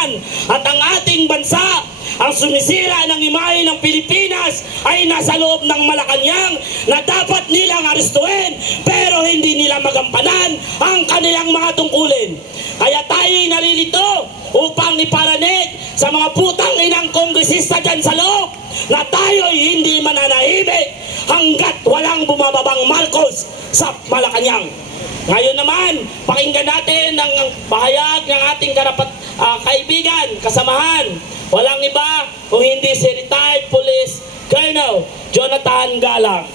kababayan at ang ating bansa. Ang sumisira ng imahe ng Pilipinas ay nasa loob ng Malacanang na dapat nilang arestuhin pero hindi nila magampanan ang kanilang mga tungkulin. Kaya tayo'y naririto upang iparanig sa mga putang inang kongresista dyan sa loob na tayo'y hindi mananahimik hanggat walang bumababang Marcos sa Malacanang. Ngayon naman, pakinggan natin ang pahayag ng ating kaibigan, kasamahan. Walang iba kung hindi si retired Police Colonel Jonathan Galang.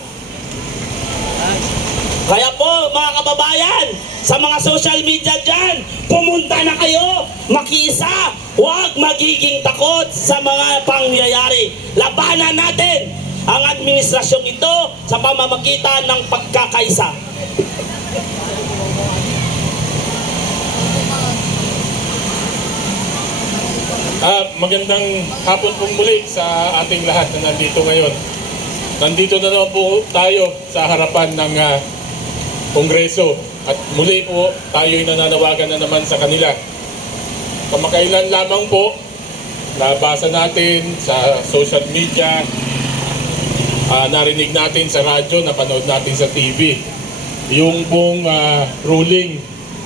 Kaya po mga kababayan, sa mga social media dyan, pumunta na kayo, makiisa, huwag magiging takot sa mga pangyayari. Labanan natin ang administrasyong ito sa pamamagitan ng pagkakaisa. Magandang hapon pong muli sa ating lahat na nandito ngayon. Nandito na naman po tayo sa harapan ng Kongreso at muli po tayo'y nananawagan na naman sa kanila. Kamakailan lamang po, nabasa natin sa social media, narinig natin sa radyo, napanood natin sa TV, yung pong ruling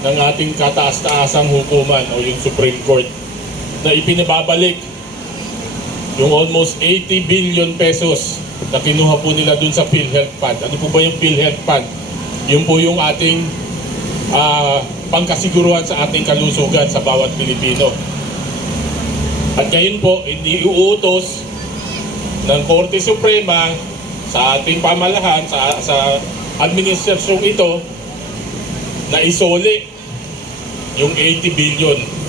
ng ating kataas-taasang hukuman o yung Supreme Court na ipinababalik yung almost 80 billion pesos na kinuha po nila dun sa PhilHealth Fund. Ano po ba yung PhilHealth Fund? Yun po yung ating pangkasiguruhan sa ating kalusugan sa bawat Pilipino. At ngayon po, hindi uutos ng Korte Suprema sa ating pamalahan, sa administrasyong ito, na isole yung 80 billion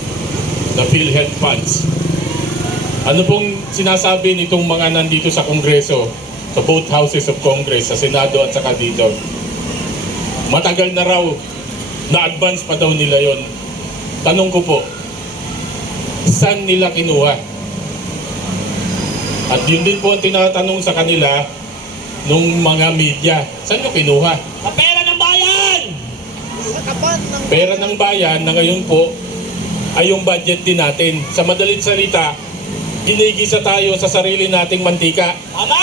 na PhilHealth funds. Ano pong sinasabi nitong mga nandito sa Kongreso, sa both houses of Congress, sa Senado at saka dito? Matagal na raw, na-advance pa daw nila yon. Tanong ko po, saan nila kinuha? At yun din po ang tinatanong sa kanila nung mga media, saan nyo kinuha? Sa pera ng bayan! Pera ng bayan na ngayon po ay yung budget din natin. Sa madalit salita, ginigisa tayo sa sarili nating mantika. Tama!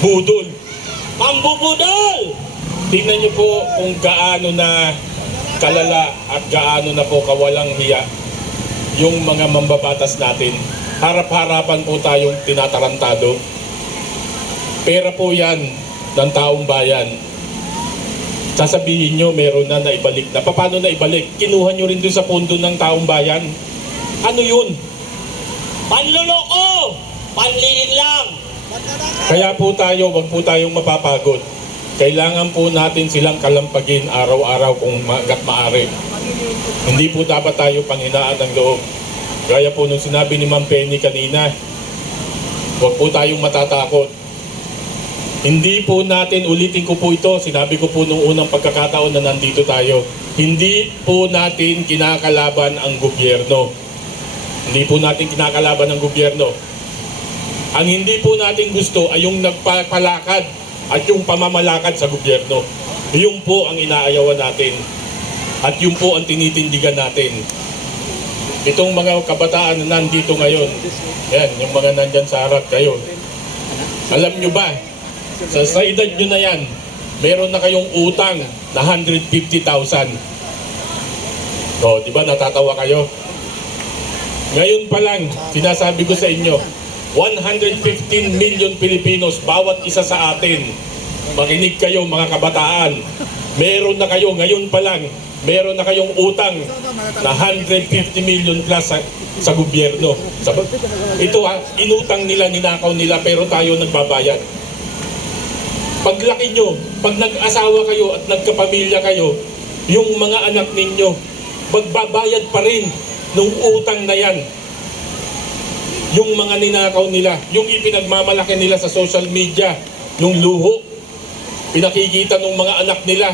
Budol. Pambubudol! Tingnan nyo po kung gaano na kalala at gaano na po kawalang hiya yung mga mambabatas natin. Harap-harapan po tayong tinatarantado. Pera po yan ng taong bayan. Sasabihin nyo, meron na naibalik na. Paano naibalik? Kinuha nyo rin doon sa pondo ng taong bayan. Ano yun? Panluloko! Panlilin lang! Kaya po tayo, wag po tayong mapapagod. Kailangan po natin silang kalampagin araw-araw kung hangga't maaari. Hindi po dapat tayo panghinaan ng loob. Gaya po nung sinabi ni Ma'am Penny kanina, wag po tayong matatakot. Hindi po natin, ulitin ko po ito, sinabi ko po nung unang pagkakataon na nandito tayo, hindi po natin kinakalaban ang gobyerno. Hindi po natin kinakalaban ang gobyerno. Ang hindi po natin gusto ay yung nagpapalakad at yung pamamalakad sa gobyerno. Yung po ang inaayawan natin. At yung po ang tinitindigan natin. Itong mga kabataan na nandito ngayon, yan, yung mga nandyan sa harap kayo. Alam nyo ba, sa edad nyo na yan, meron na kayong utang na 150,000. O, di ba natatawa kayo? Ngayon pa lang, sinasabi ko sa inyo, 115 million Pilipinos, bawat isa sa atin. Makinig kayo mga kabataan. Meron na kayo, ngayon pa lang, meron na kayong utang na 150 million plus sa gobyerno. Ito inutang nila, ninakaw nila, pero tayo nagbabayad. Paglaki nyo, pag nag-asawa kayo at nagkapamilya kayo, yung mga anak ninyo, magbabayad pa rin nung utang na yan. Yung mga ninakaw nila, yung ipinagmamalaki nila sa social media, yung luho, pinakikita ng mga anak nila,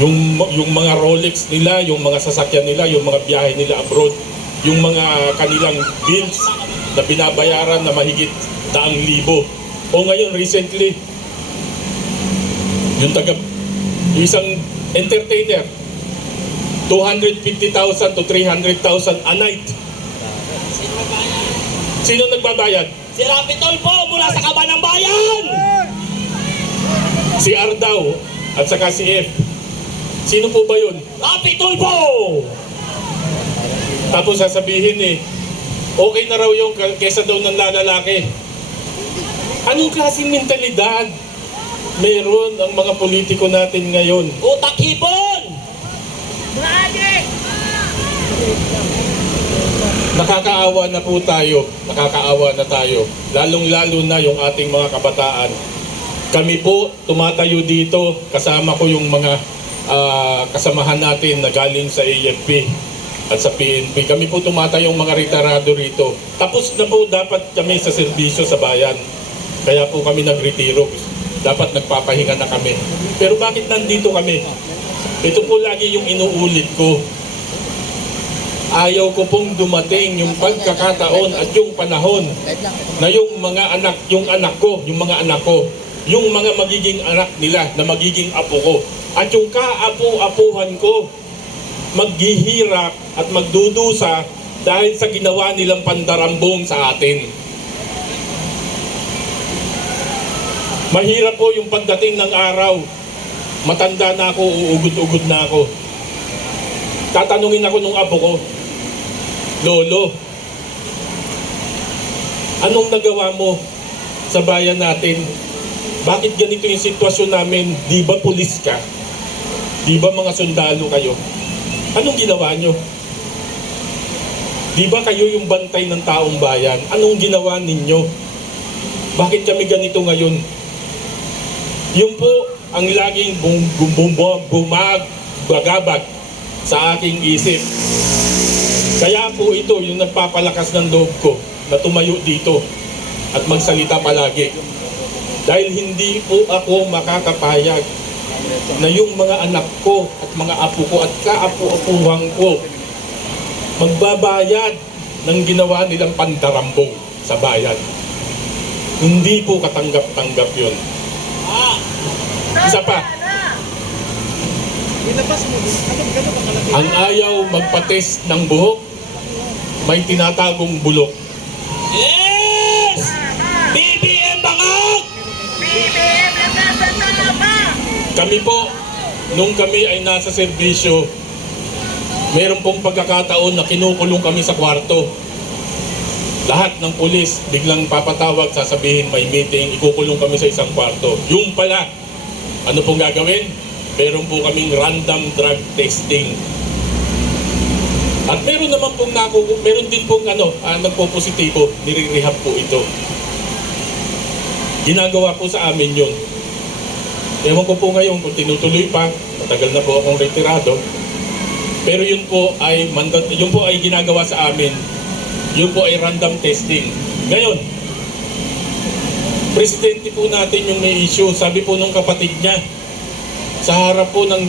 yung mga Rolex nila, yung mga sasakyan nila, yung mga biyahe nila abroad, yung mga kanilang bills na binabayaran na mahigit 100,000. O ngayon, recently, yung isang entertainer, 250,000 to 300,000 a night. Sino nagbabayad? Si Rapi Tulfo mula sa Kaban ng Bayan! Si Ardaw at saka si F. Sino po ba yun? Rapi Tulfo! Tapos sasabihin okay na raw yung kesa daw ng lalaki. Anong klaseng mentalidad meron ang mga politiko natin ngayon? Utak hipon! Nakakaawa na po tayo, nakakaawa na tayo. Lalong-lalo na yung ating mga kabataan. Kami po tumatayo dito, kasama ko yung mga kasamahan natin na galing sa AFP at sa PNP. Kami po tumatayong mga retirado rito. Tapos na po dapat kami sa serbisyo sa bayan. Kaya po kami nagretiro. Dapat nagpapahinga na kami. Pero bakit nandito kami? Ito po lagi yung inuulit ko. Ayaw ko pong dumating yung pagkakataon at yung panahon na yung mga anak, yung anak ko, yung mga anak ko, yung mga magiging anak nila na magiging apo ko, at yung kaapu-apuhan ko maghihirap at magdudusa dahil sa ginawa nilang pandarambong sa atin. Mahirap po yung pagdating ng araw. Matanda na ako, uugod-ugod na ako. Tatanungin ako nung apo ko, Lolo, anong nagawa mo sa bayan natin? Bakit ganito yung sitwasyon namin? Di ba pulis ka? Di ba mga sundalo kayo? Anong ginawa nyo? Di ba kayo yung bantay ng taong bayan? Anong ginawa ninyo? Bakit kami ganito ngayon? Yung po ang laging bumagabag sa aking isip. Kaya po ito yung nagpapalakas ng loob ko na tumayo dito at magsalita palagi. Dahil hindi po ako makakapayag na yung mga anak ko at mga apo ko at kaapu-apuhan ko magbabayad ng ginawa nilang pandarambong sa bayan. Hindi po katanggap-tanggap yun. Isa pa, ang ayaw magpates ng buhok, may tinatagong bulok. Yes! BBM Bangag! BBM na nasa tama! Kami po, nung kami ay nasa serbisyo, meron pong pagkakataon na kinukulong kami sa kwarto. Lahat ng pulis biglang papatawag, sasabihin may meeting, ikukulong kami sa isang kwarto. Yung pala, ano pong gagawin? Meron po kaming random drug testing. At meron naman pong meron din pong nagpo-positibo, nire-rehab po ito. Ginagawa po sa amin yun. Ewan ko po ngayon kung tinutuloy pa, matagal na po akong retirado. Pero yun po ay ginagawa sa amin. Yun po ay random testing. Ngayon, presidente po natin yung may issue. Sabi po nung kapatid niya, sa harap po ng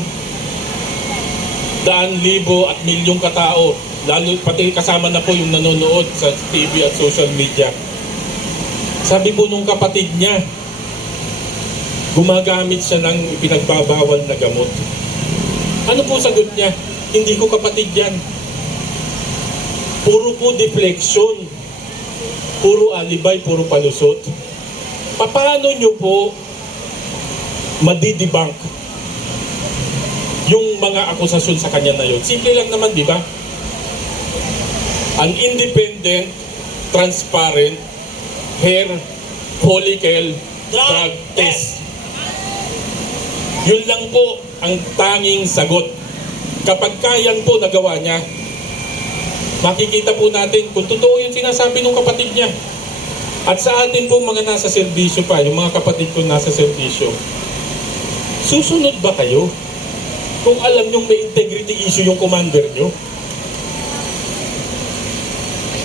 daan libo at milyong katao, lalo pati kasama na po yung nanonood sa TV at social media. Sabi po nung kapatid niya, gumagamit siya ng ipinagbabawal na gamot. Ano po sagot niya? Hindi ko kapatid yan. Puro po deflection, puro alibay, puro palusot. Paano nyo po madidebunk yung mga akusasyon sa kanya na yun? Simple lang naman, di ba? An independent, transparent, hair follicle drug test. Yun lang po ang tanging sagot. Kapag kayan po nagawa niya, makikita po natin kung totoo yung sinasabi ng kapatid niya. At sa atin po mga nasa serbisyo pa, yung mga kapatid ko nasa serbisyo, susunod ba kayo? Kung alam nyo may integrity issue yung commander nyo,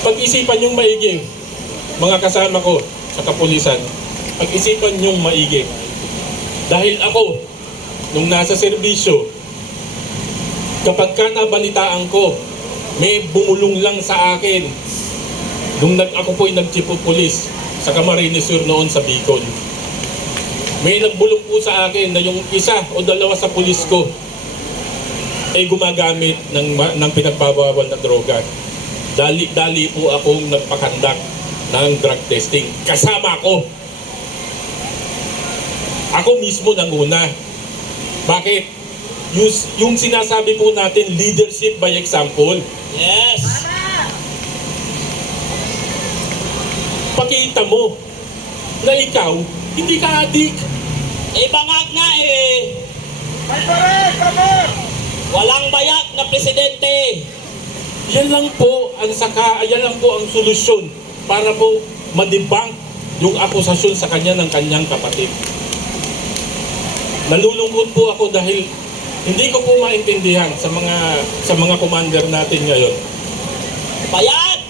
pag-isipan nyong maigi, mga kasama ko sa kapulisan, pag-isipan nyong maigi. Dahil ako, nung nasa serbisyo, kapag ka nabalitaan ko, may bumulong lang sa akin, nung ako po'y nag-chief of police sa Camarines Sur noon sa Bicol. May nagbulong po sa akin na yung isa o dalawa sa pulis ko, ay gumagamit ng pinagbabawal na droga. Dali po akong nagpakandak ng drug testing. Kasama ako. Ako mismo nanguna. Bakit? Yung sinasabi po natin, leadership by example. Yes. Pakita mo na ikaw, hindi ka adik. Bangag nga May pares, amor! walang bayak na presidente. Yan lang po ang solusyon para po madebunk yung akusasyon sa kanya ng kanyang kapatid. Nalulungkot po ako dahil hindi ko po maintindihan sa mga commander natin ngayon. Bayad!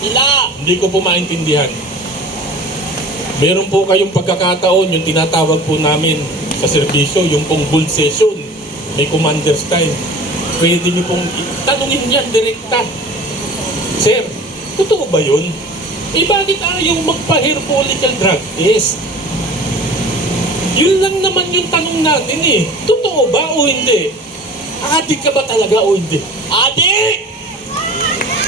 Sila! Hindi ko po maintindihan. Meron po kayong pagkakataon, yung tinatawag po namin sa serbisyo, yung pong bull session, may commander's time. Pwede niyo pong tanungin yan direkta. Sir, totoo ba yun? Bakit ayaw magpa-hair follicle drug test? Yun lang naman yung tanong natin eh. Totoo ba o hindi? Adik ka ba talaga o hindi? Adik!